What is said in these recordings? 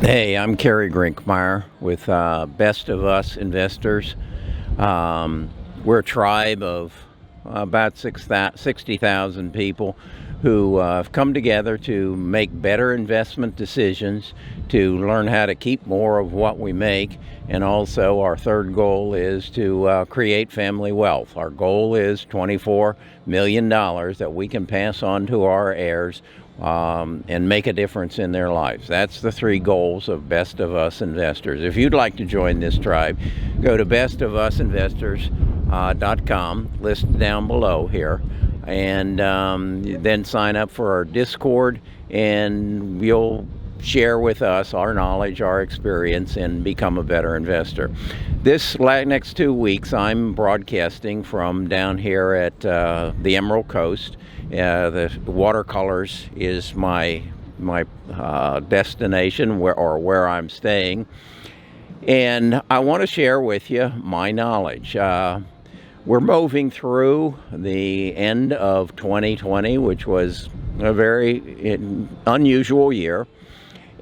Hey, I'm Kerry Grinkmeyer with Best of Us Investors. We're a tribe of about 60,000 people who have come together to make better investment decisions, to learn how to keep more of what we make, and also our third goal is to create family wealth. Our goal is $24 million that we can pass on to our heirs and make a difference in their lives. That's the three goals of Best of Us Investors. If you'd like to join this tribe, go to bestofusinvestors.com, listed down below here, and then sign up for our Discord, and you'll share with us our knowledge, our experience, and become a better investor. This next 2 weeks, I'm broadcasting from down here at the Emerald Coast. The watercolors is my destination where I'm staying, and I want to share with you my knowledge. We're moving through the end of 2020, which was a very unusual year.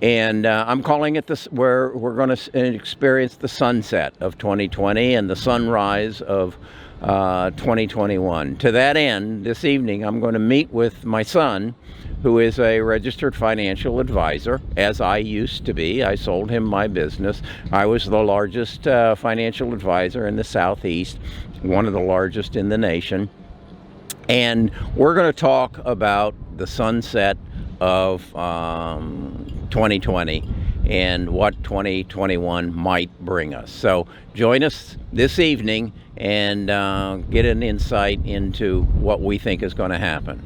And I'm calling it where we're going to experience the sunset of 2020 and the sunrise of 2021. To that end, this evening, I'm going to meet with my son, who is a registered financial advisor, as I used to be. I sold him my business. I was the largest financial advisor in the Southeast, one of the largest in the nation. And we're going to talk about the sunset of 2020 and what 2021 might bring us. So join us this evening and get an insight into what we think is going to happen.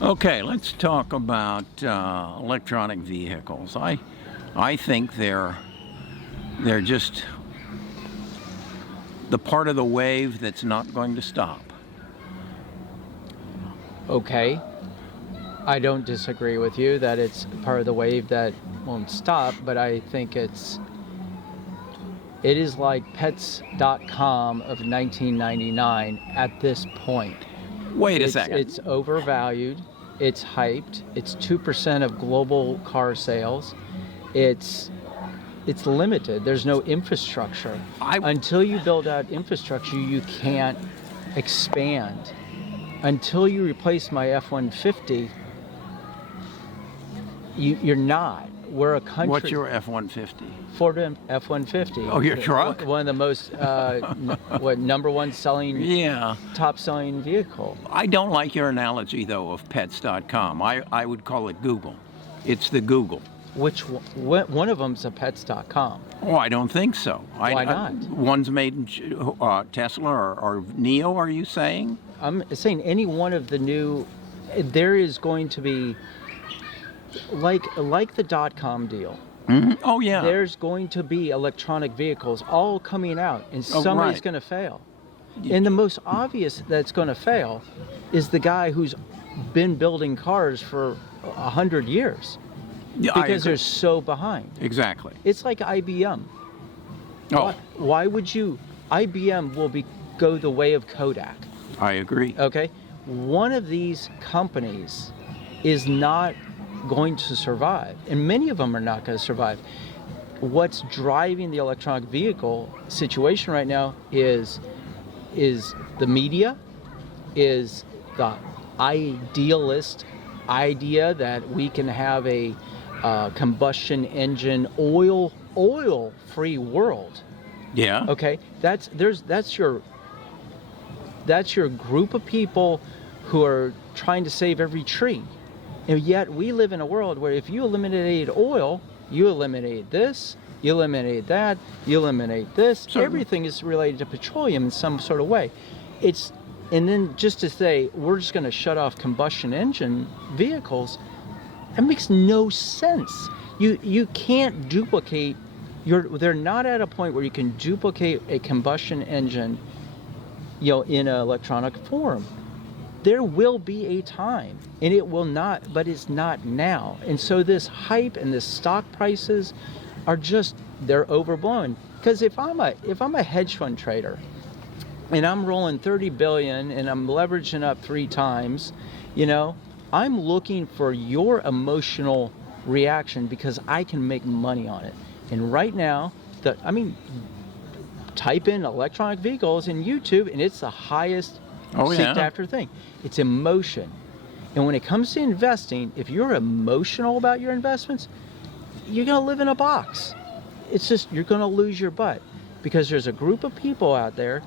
Okay, let's talk about electronic vehicles. I think they're just the part of the wave that's not going to stop. Okay. I don't disagree with you that it's part of the wave that won't stop, but I think it is like pets.com of 1999 at this point. Wait a second. It's overvalued, it's hyped, it's 2% of global car sales, it's limited, there's no infrastructure. Until you build out infrastructure, you can't expand. Until you replace my F-150, you're not. We're a country. What's your F-150? Ford F-150. Oh, your truck? One of the most, number one selling, top selling vehicle. I don't like your analogy, though, of pets.com. I would call it Google. It's the Google. Which one of them's a pets.com? Oh, I don't think so. Why not? One's made in Tesla or NIO, are you saying? I'm saying any one of the new, there is going to be, like the .com deal. Mm-hmm. Oh, yeah. There's going to be electronic vehicles all coming out, and somebody's going to fail. And the most obvious that's going to fail is the guy who's been building cars for 100 years. Yeah, because they're so behind. Exactly. It's like IBM. Oh. Why would you? IBM will go the way of Kodak. I agree. Okay? One of these companies is not going to survive, and many of them are not going to survive. What's driving the electronic vehicle situation right now is the media, is the idealist idea that we can have a combustion engine oil-free world. Yeah. Okay? That's your group of people who are trying to save every tree. And yet we live in a world where if you eliminate oil, you eliminate this, you eliminate that, you eliminate this. Certainly. Everything is related to petroleum in some sort of way. And then just to say we're just going to shut off combustion engine vehicles, it makes no sense. You can't duplicate. They're not at a point where you can duplicate a combustion engine, in an electronic form. there will be a time, and it will not, but it's not now. And so this hype and this stock prices are just, they're overblown. Because if I'm a hedge fund trader and I'm rolling 30 billion and I'm leveraging up 3 times, I'm looking for your emotional reaction because I can make money on it. And right now, type in electronic vehicles in YouTube and it's the highest seeked after thing. It's emotion. And when it comes to investing, if you're emotional about your investments, you're going to live in a box. It's just, you're going to lose your butt because there's a group of people out there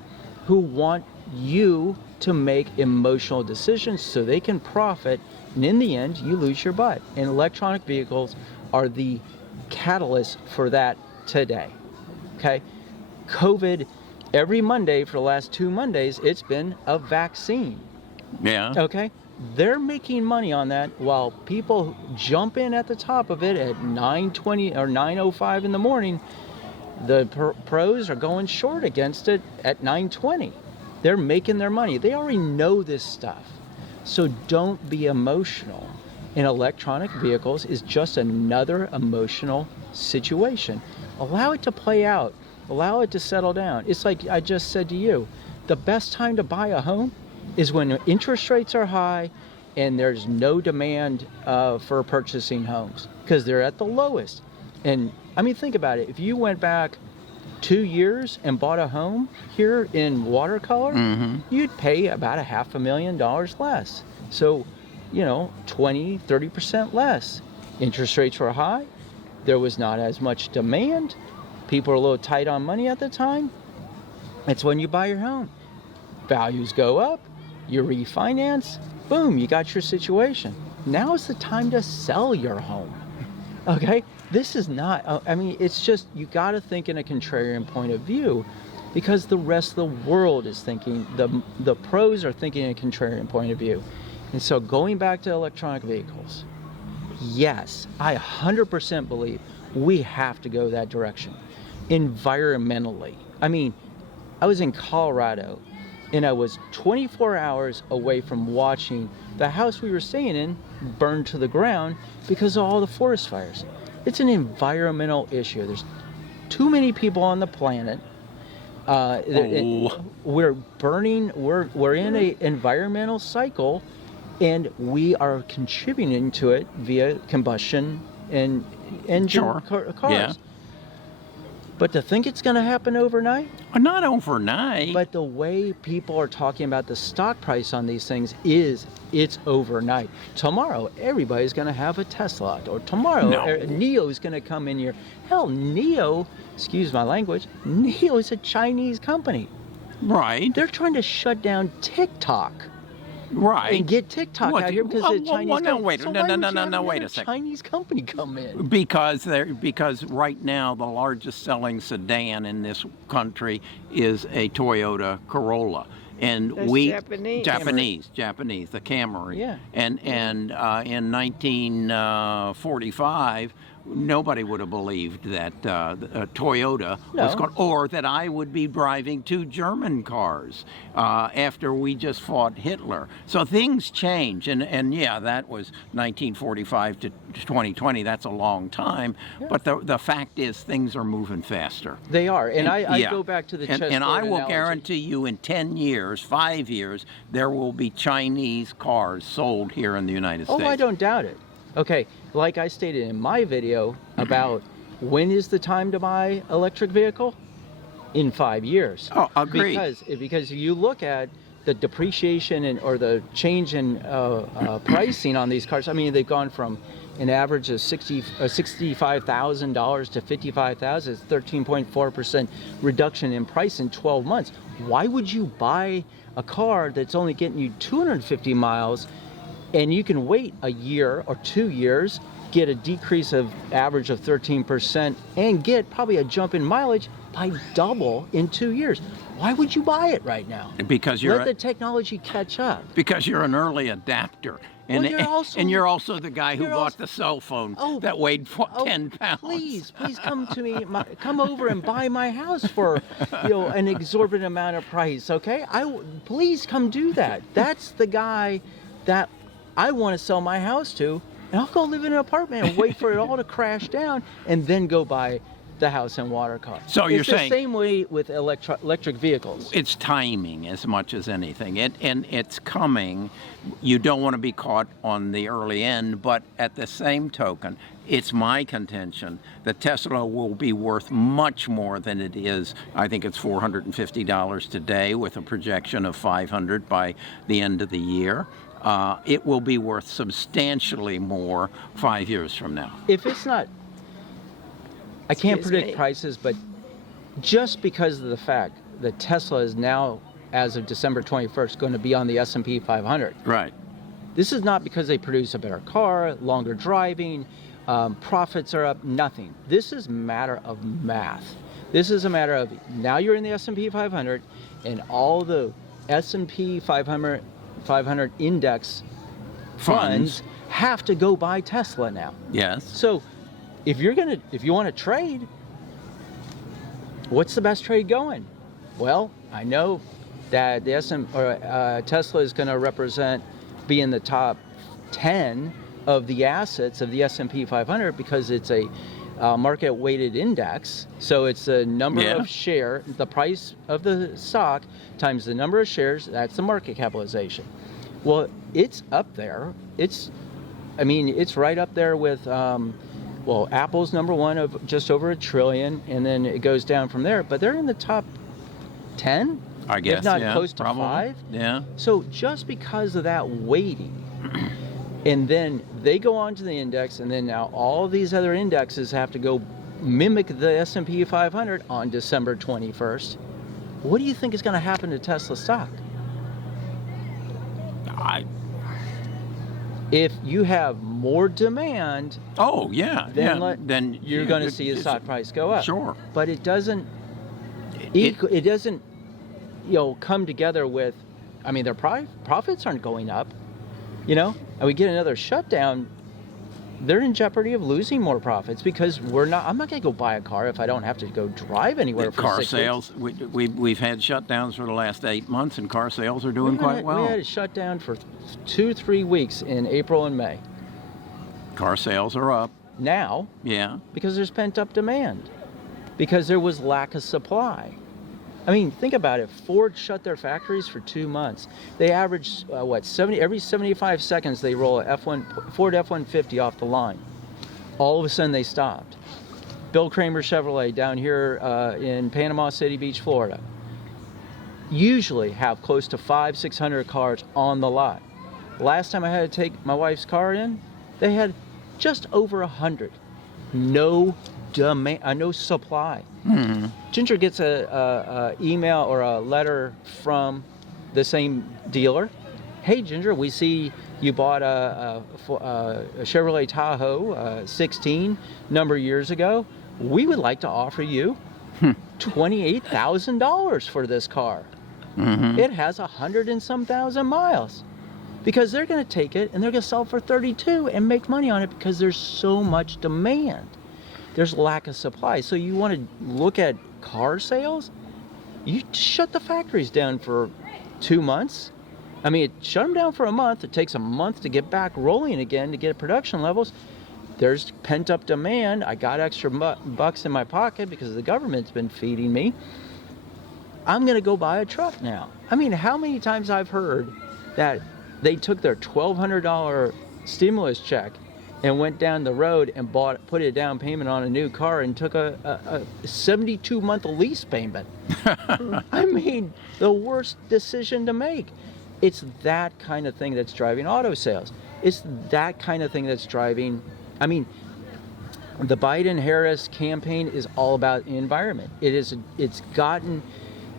who want you to make emotional decisions so they can profit. And in the end, you lose your butt. And electronic vehicles are the catalyst for that today. Okay? COVID, every Monday for the last 2 Mondays, it's been a vaccine. Yeah. Okay? They're making money on that while people jump in at the top of it at 9:20 or 9:05 in the morning. The pros are going short against it at 9:20. They're making their money. They already know this stuff. So don't be emotional. And electronic vehicles is just another emotional situation. Allow it to play out. Allow it to settle down. It's like I just said to you, the best time to buy a home is when interest rates are high and there's no demand for purchasing homes because they're at the lowest. And I mean, think about it. If you went back 2 years and bought a home here in watercolor, you'd pay about $500,000 less. So, 20, 30% less. Interest rates were high. There was not as much demand. People are a little tight on money at the time. It's when you buy your home. Values go up. You refinance, boom, you got your situation. Now is the time to sell your home. Okay? This is not, it's just, you got to think in a contrarian point of view because the rest of the world is thinking, the pros are thinking in a contrarian point of view. And so going back to electronic vehicles, yes, I 100% believe we have to go that direction. Environmentally. I was in Colorado and I was 24 hours away from watching the house we were staying in burn to the ground because of all the forest fires. It's an environmental issue. There's too many people on the planet. We're burning, we're in an environmental cycle and we are contributing to it via combustion and engine cars. Yeah. But to think it's going to happen overnight? Not overnight. But the way people are talking about the stock price on these things is it's overnight. Tomorrow, everybody's going to have a Tesla. Or tomorrow, NIO is going to come in here. Hell, NIO, excuse my language, NIO is a Chinese company. Right. They're trying to shut down TikTok. Right. And get TikTok out here because it's Chinese company. Wait a second. Chinese company come in. Because right now the largest selling sedan in this country is a Toyota Corolla. And That's Japanese, the Camry. Yeah. And in 1945, nobody would have believed that Toyota was going, or that I would be driving 2 German cars after we just fought Hitler. So things change, and yeah, that was 1945 to 2020. That's a long time, but the fact is things are moving faster. They are, and I go back to the chessboard and I will analogy. guarantee you, in 10 years, 5 years, there will be Chinese cars sold here in the United States. Oh, I don't doubt it. Okay, like I stated in my video about when is the time to buy electric vehicle? In 5 years. Oh, agreed. Because you look at the depreciation or the change in pricing on these cars. They've gone from an average of $65,000 to $55,000. It's 13.4% reduction in price in 12 months. Why would you buy a car that's only getting you 250 miles and you can wait a year or 2 years, get a decrease of average of 13%, and get probably a jump in mileage? by double in 2 years. Why would you buy it right now? Because let the technology catch up. Because you're an early adapter. And, well, you're also the guy who bought the cell phone that weighed 10 pounds. Please come to me. Come over and buy my house for an exorbitant amount of price, okay? Please come do that. That's the guy that I want to sell my house to, and I'll go live in an apartment and wait for it all to crash down and then go buy the house and water car. So you're saying it's the same way with electric vehicles. It's timing as much as anything. And it's coming. You don't want to be caught on the early end, but at the same token, it's my contention that Tesla will be worth much more than it is. I think it's $450 today with a projection of $500 by the end of the year. It will be worth substantially more 5 years from now. If it's not, I can't predict prices, but just because of the fact that Tesla is now, as of December 21st, going to be on the S&P 500. Right. This is not because they produce a better car, longer driving, profits are up, nothing. This is a matter of math. This is a matter of now you're in the S&P 500 and all the S&P 500 index funds have to go buy Tesla now. Yes. So if you want to trade, what's the best trade going? Well, I know that the Tesla is going to be in the top 10 of the assets of the S&P 500 because it's a market weighted index. So it's the number of share, the price of the stock times the number of shares. That's the market capitalization. Well, it's up there. It's right up there with. Apple's number one of just over $1 trillion, and then it goes down from there. But they're in the top 10, I guess, if not close to probably. 5. Yeah. So just because of that weighting, and then they go on to the index, and then now all these other indexes have to go mimic the S&P 500 on December 21st. What do you think is going to happen to Tesla stock? If you have more demand, then you're going to see the stock price go up. Sure, but it doesn't. It doesn't, come together with. I mean, their profits aren't going up, and we get another shutdown. They're in jeopardy of losing more profits because I'm not going to go buy a car if I don't have to go drive anywhere for 6 weeks. Car sales, we've had shutdowns for the last 8 months, and car sales are doing quite well. We had a shutdown for 2-3 weeks in April and May. Car sales are up. Now, because there's pent-up demand, because there was lack of supply. I mean, think about it. Ford shut their factories for 2 months. They average, every 75 seconds they roll a Ford F-150 off the line. All of a sudden they stopped. Bill Kramer Chevrolet down here in Panama City Beach, Florida, usually have close to 500-600 cars on the lot. Last time I had to take my wife's car in, they had just over 100. No demand, no supply. Mm-hmm. Ginger gets a email or a letter from the same dealer. Hey, Ginger, we see you bought a Chevrolet Tahoe 16 number of years ago. We would like to offer you $28,000 for this car. Mm-hmm. It has 100 and some thousand miles. Because they're going to take it and they're going to sell it for 32 and make money on it because there's so much demand. There's lack of supply. So you want to look at car sales? You shut the factories down for 2 months. I mean, shut them down for a month. It takes a month to get back rolling again to get production levels. There's pent-up demand. I got extra bucks in my pocket because the government's been feeding me. I'm going to go buy a truck now. I mean, how many times I've heard that they took their $1,200 stimulus check and went down the road and put a down payment on a new car and took a 72-month lease payment. I mean, the worst decision to make. It's that kind of thing that's driving auto sales. It's that kind of thing that's driving, the Biden-Harris campaign is all about the environment. It's gotten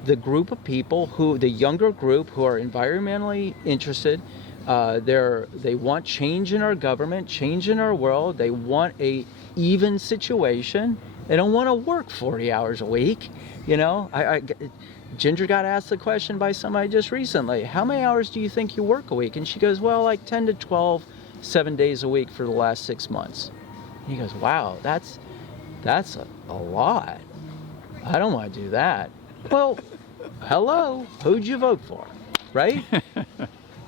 the group of people the younger group who are environmentally interested, they want change in our government, change in our world. They want a even situation. They don't want to work 40 hours a week. You know, Ginger got asked the question by somebody just recently, how many hours do you think you work a week? And she goes, well, like 10 to 12, 7 days a week for the last 6 months. And he goes, wow, that's a lot. I don't want to do that. Well, hello, who'd you vote for, right?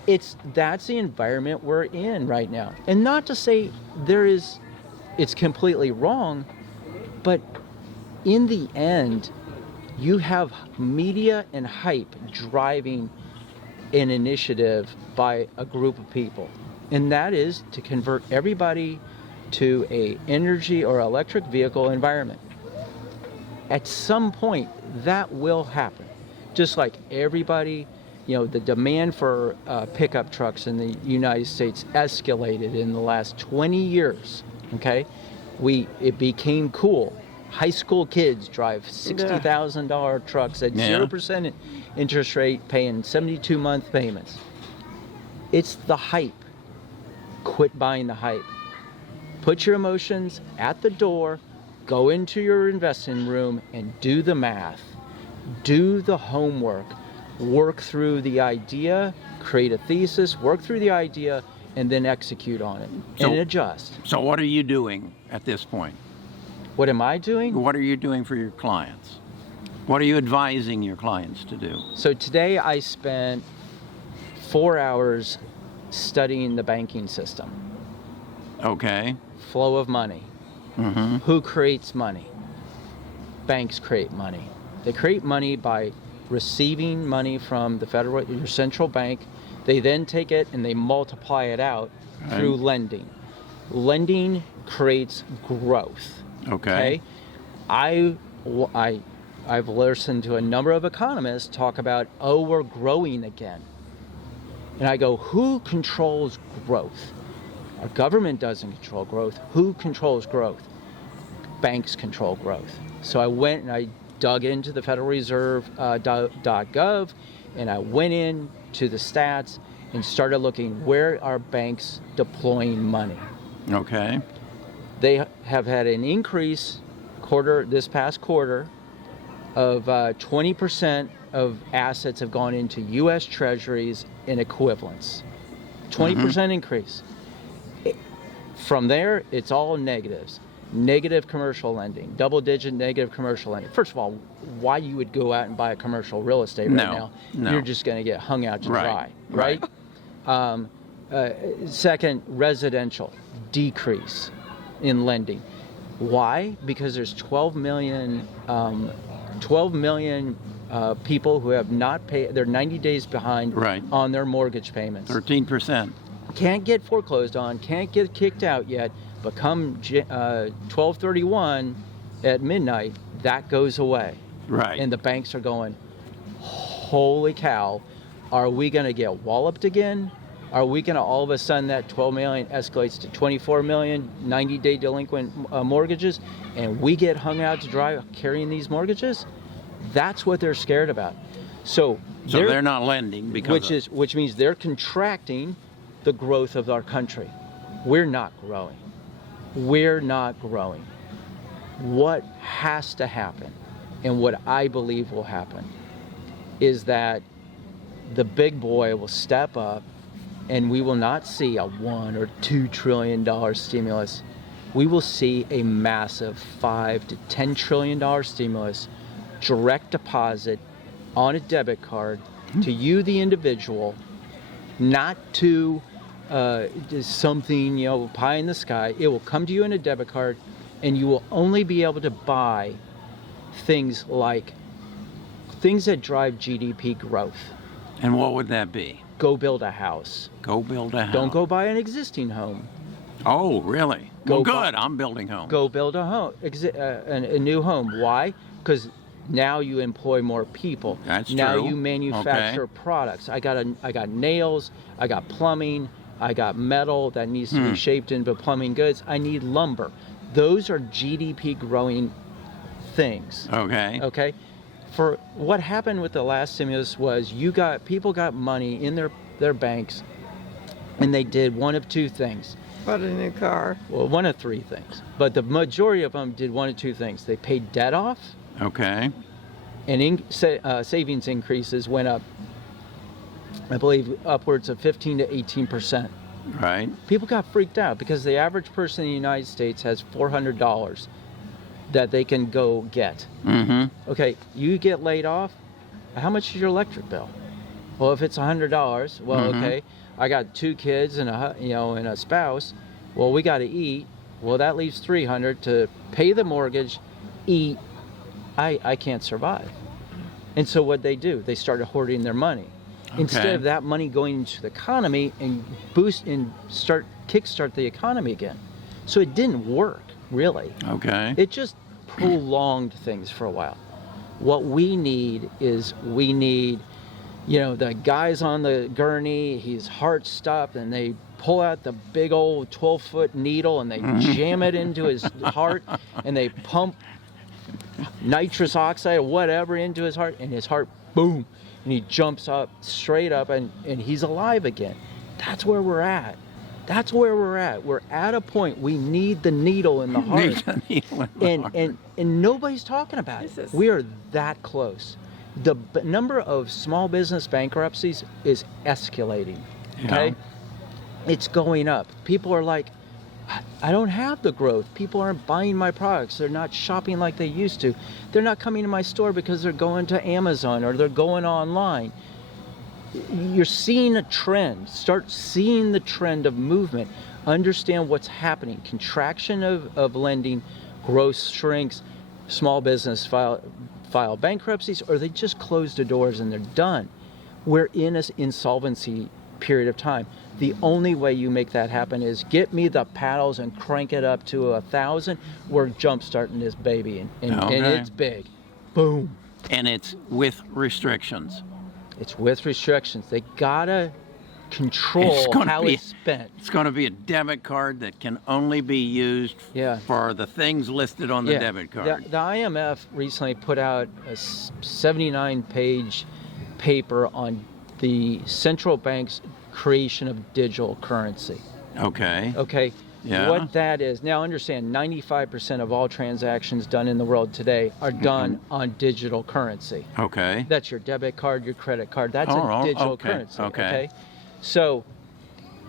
That's the environment we're in right now. And not to say it's completely wrong, but in the end, you have media and hype driving an initiative by a group of people. And that is to convert everybody to a energy or electric vehicle environment. At some point, that will happen. Just like everybody, you know, the demand for pickup trucks in the United States escalated in the last 20 years, okay? It became cool. High school kids drive $60,000 trucks at 0% interest rate, paying 72-month payments. It's the hype. Quit buying the hype. Put your emotions at the door, go into your investing room and do the math. Do the homework. Work through the idea, create a thesis, work through the idea, and then execute on it and adjust. So what are you doing at this point? What am I doing? What are you doing for your clients? What are you advising your clients to do? So today I spent 4 hours studying the banking system. Okay. Flow of money. Mm-hmm. Who creates money? Banks create money. They create money by receiving money from your central bank. They then take it and they multiply it out through lending. Lending creates growth. Okay. I've listened to a number of economists talk about, we're growing again. And I go, who controls growth? Our government doesn't control growth. Who controls growth? Banks control growth. So I went and I dug into the Federal Reserve .gov, and I went in to the stats and started looking where are banks deploying money. Okay. They have had an increase this past quarter of 20% of assets have gone into U.S. Treasuries in equivalents. 20% increase. From there, it's all negatives. Negative commercial lending, double-digit negative commercial lending. First of all, why you would go out and buy a commercial real estate right now? No. You're just going to get hung out to dry, right? Second, residential decrease in lending. Why? Because there's 12 million people who have not paid. They're 90 days behind on their mortgage payments. 13%. Can't get foreclosed on, can't get kicked out yet, but come 12/31 at midnight, that goes away. Right. And the banks are going, holy cow, are we going to get walloped again? Are we going to all of a sudden that 12 million escalates to 24 million 90-day delinquent mortgages, and we get hung out to dry carrying these mortgages? That's what they're scared about. So they're not lending which means they're contracting the growth of our country. We're not growing. We're not growing. What has to happen, and what I believe will happen, is that the big boy will step up, and we will not see a $1 or $2 trillion stimulus. We will see a massive $5 to $10 trillion stimulus, direct deposit on a debit card to you, the individual, not to something, pie in the sky. It will come to you in a debit card, and you will only be able to buy things that drive GDP growth. And what would that be? Go build a house. Go build a house. Don't go buy an existing home. Oh, really? I'm building homes. Go build a home, a new home. Why? Because now you employ more people. That's true. Now you manufacture products. I got nails. I got plumbing. I got metal that needs to be shaped into plumbing goods. I need lumber. Those are GDP growing things. Okay. Okay. For what happened with the last stimulus was people got money in their banks, and they did one of two things. Bought a new car. Well, one of three things. But the majority of them did one of two things. They paid debt off, Okay. and savings increases went up, I believe, upwards of 15 to 18%. Right. People got freaked out because the average person in the United States has $400 that they can go get. Mm-hmm. Okay, you get laid off, how much is your electric bill? Well, if it's $100, well, okay, I got 2 kids and a spouse. Well, we got to eat. Well, that leaves $300 to pay the mortgage, eat. I can't survive. And so what they do, they started hoarding their money. Okay. Instead of that money going into the economy and kickstart the economy again. So it didn't work, really. Okay. It just prolonged things for a while. What we need is the guy's on the gurney, his heart stopped, and they pull out the big old 12-foot needle and they jam it into his heart, and they pump nitrous oxide or whatever into his heart, and his heart, boom, and he jumps up, straight up, and he's alive again. That's where we're at. We're at a point we need the needle in the heart. And nobody's talking about it. We are that close. The number of small business bankruptcies is escalating. Okay? Yeah. It's going up. People are like, I don't have the growth. People aren't buying my products. They're not shopping like they used to. They're not coming to my store because they're going to Amazon or they're going online. You're seeing a trend. Start seeing the trend of movement. Understand what's happening. Contraction of lending, growth shrinks, small business file bankruptcies, or they just close the doors and they're done. We're in an insolvency period of time. The only way you make that happen is get me the paddles and crank it up to 1,000. We're jump starting this baby, and it's big. Boom. And it's with restrictions. It's with restrictions. They gotta control how it's spent. It's going to be a debit card that can only be used for the things listed on the debit card. The IMF recently put out a 79-page paper on the central bank's creation of digital currency. Okay. Okay. Yeah. What that is, now understand, 95% of all transactions done in the world today are done on digital currency. Okay. That's your debit card, your credit card. That's a digital currency. Okay. So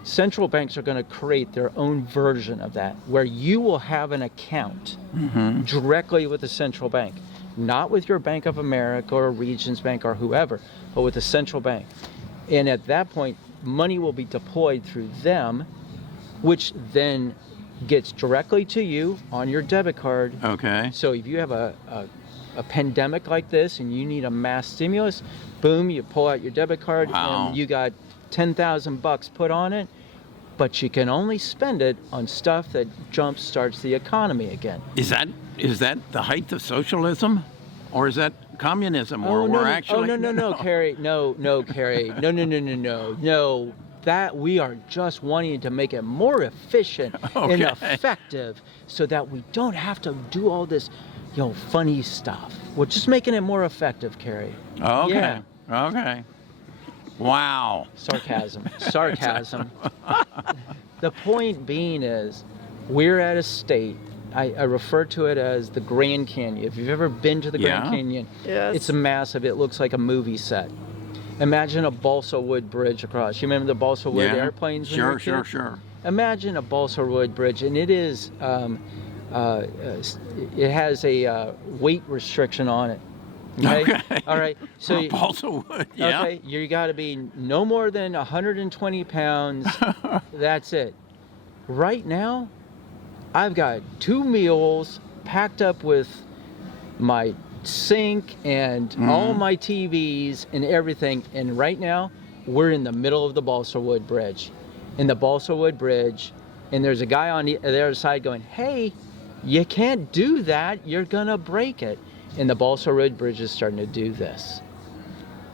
central banks are going to create their own version of that, where you will have an account directly with the central bank, not with your Bank of America or Regions Bank or whoever, but with the central bank. And at that point, money will be deployed through them, which then gets directly to you on your debit card. Okay. So if you have a pandemic like this and you need a mass stimulus, boom, you pull out your debit card and you got $10,000 put on it, but you can only spend it on stuff that jump starts the economy again. Is that the height of socialism, or is that communism? No, Carrie. No, Carrie. No. That we are just wanting to make it more efficient and effective, so that we don't have to do all this, funny stuff. We're just making it more effective, Carrie. Okay. Yeah. Okay. Wow. Sarcasm. The point being is, we're at a state. I refer to it as the Grand Canyon. If you've ever been to the Grand Canyon, it's massive. It looks like a movie set. Imagine a balsa wood bridge across. You remember the balsa wood airplanes? Sure. Imagine a balsa wood bridge, and it is. It has a weight restriction on it. Okay. All right. So balsa wood. Yeah. Okay. You got to be no more than 120 pounds. That's it. Right now, I've got 2 meals packed up with my sink and all my TVs and everything, and right now we're in the middle of the balsa wood bridge. And there's a guy on the other side going, hey, you can't do that, you're gonna break it. And the balsa wood bridge is starting to do this.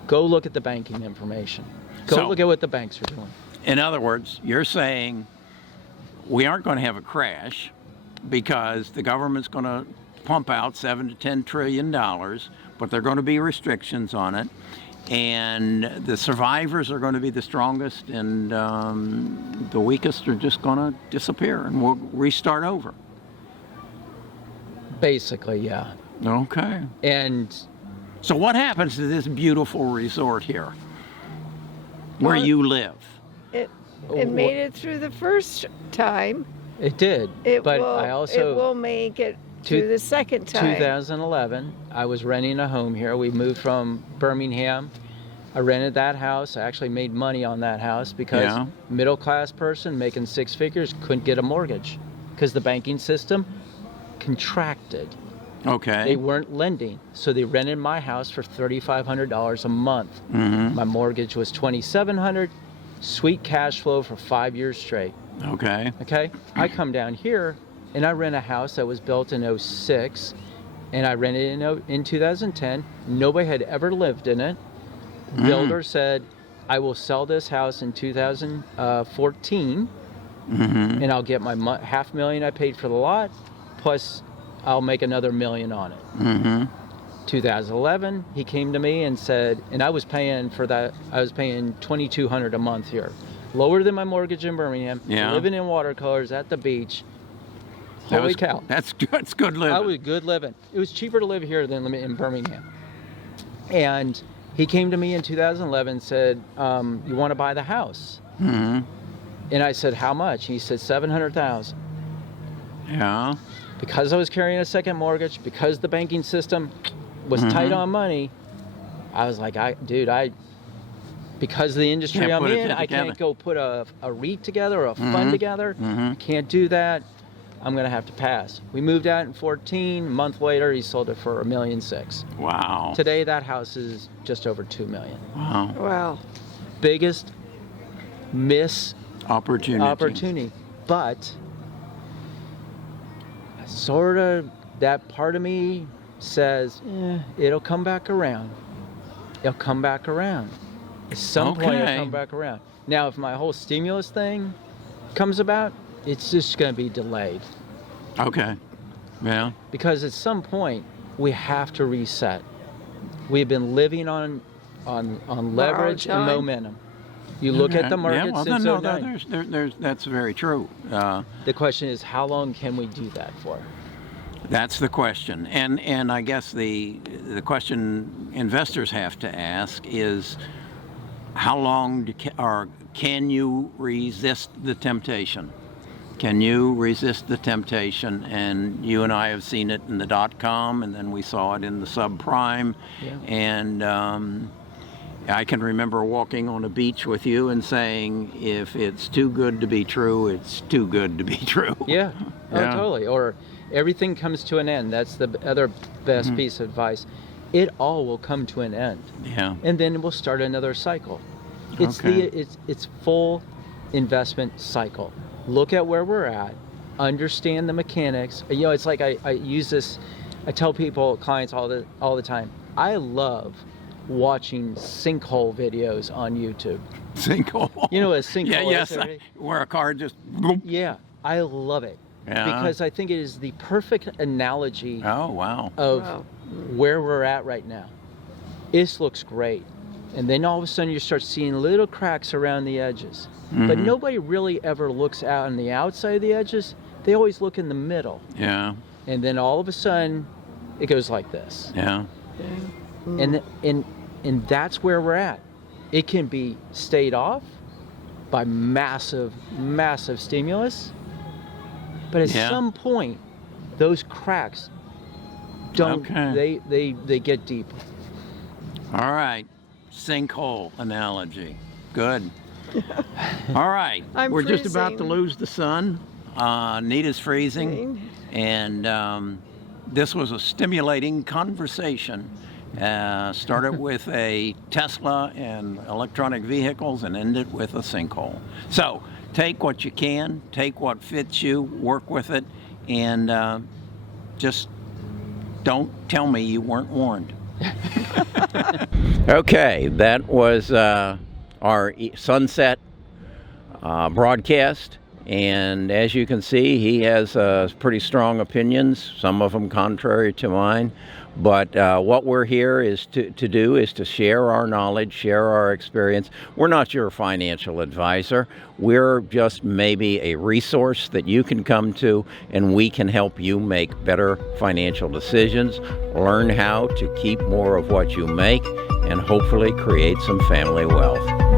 Go look at the banking information. Go look at what the banks are doing. In other words, you're saying we aren't going to have a crash because the government's going to pump out $7 to $10 trillion, but there are going to be restrictions on it. and the survivors are going to be the strongest, and the weakest are just going to disappear, and we'll restart over. Basically, yeah. Okay. And so what happens to this beautiful resort here, where Well, you live? It made it through the first time. it did. It but will, I also it will make it Two- to the second time. 2011, I was renting a home here. We moved from Birmingham. I rented that house. I actually made money on that house because Yeah. middle class person making six figures couldn't get a mortgage because the banking system contracted. They Okay. weren't lending, so they rented my house for $3,500 a month. Mm-hmm. My mortgage was $2,700. Sweet cash flow for 5 years straight. Okay. Okay, I come down here and I rent a house that was built in '06, and I rented it in 2010. Nobody had ever lived in it. Mm. Builder said, I will sell this house in 2014, Mm-hmm. and I'll get my $500,000 I paid for the lot, plus I'll make another $1 million on it. Mm-hmm. 2011, he came to me and said, and I was paying for that. I was paying $2,200 a month here, lower than my mortgage in Birmingham. Yeah. Living in watercolors at the beach. That Holy was- cow! That's good. That's good living. I was good living. It was cheaper to live here than in Birmingham. And he came to me in 2011 and said, "You want to buy the house?" Mm-hmm. And I said, "How much?" He said, $700,000. Yeah. Because I was carrying a second mortgage, because the banking system was tight on money, I was like, because of the industry Can't I'm put it in, I together. can't go put a REIT together or a fund together. I can't do that. I'm going to have to pass. We moved out in 14. A month later, he sold it for $1.6 million. Wow. Today, that house is just over $2 million. Wow. Wow. Biggest miss Opportunity. But sort of that part of me says, it'll come back around. It'll come back around. At some point, Okay. it'll come back around. Now, if my whole stimulus thing comes about, it's just going to be delayed. Okay. Yeah. Because at some point, we have to reset. We've been living on leverage and time. momentum. You look at the market yeah, well, since no, 09. that's very true. The question is, how long can we do that for? That's the question, and I guess the question investors have to ask is, how long can you resist the temptation? Can you resist the temptation? And you and I have seen it in the .com, and then we saw it in the subprime, Yeah. and I can remember walking on a beach with you and saying, if it's too good to be true, it's too good to be true. Yeah. Oh, Yeah. totally. Or everything comes to an end. That's the other best piece of advice. It all will come to an end, Yeah. and then we'll start another cycle. It's Okay. it's full investment cycle. Look at where we're at. Understand the mechanics. You know, it's like I use this. I tell clients all the time. I love watching sinkhole videos on YouTube. Sinkhole. You know what a sinkhole Yeah, is? yes. Right? Where a car just. Boop. Yeah, I love it. Yeah. Because I think it is the perfect analogy Oh, wow. of Wow. where we're at right now. This looks great. And then all of a sudden you start seeing little cracks around the edges. But nobody really ever looks out on the outside of the edges. They always look in the middle. Yeah. And then all of a sudden it goes like this. Yeah. And that's where we're at. It can be stayed off by massive stimulus. But at Yeah. some point, those cracks don't. Okay. They get deep. All right. Sinkhole analogy. Good. All right. I'm We're just about to freezing. lose the sun. Nita's freezing. And this was a stimulating conversation. Started with a Tesla and electronic vehicles and ended with a sinkhole. So take what you can, take what fits you, work with it, and just don't tell me you weren't warned. Okay, that was our sunset broadcast And as you can see, he has pretty strong opinions, some of them contrary to mine. But what we're here is to do is to share our knowledge, share our experience. We're not your financial advisor. We're just maybe a resource that you can come to, and we can help you make better financial decisions, learn how to keep more of what you make, and hopefully create some family wealth.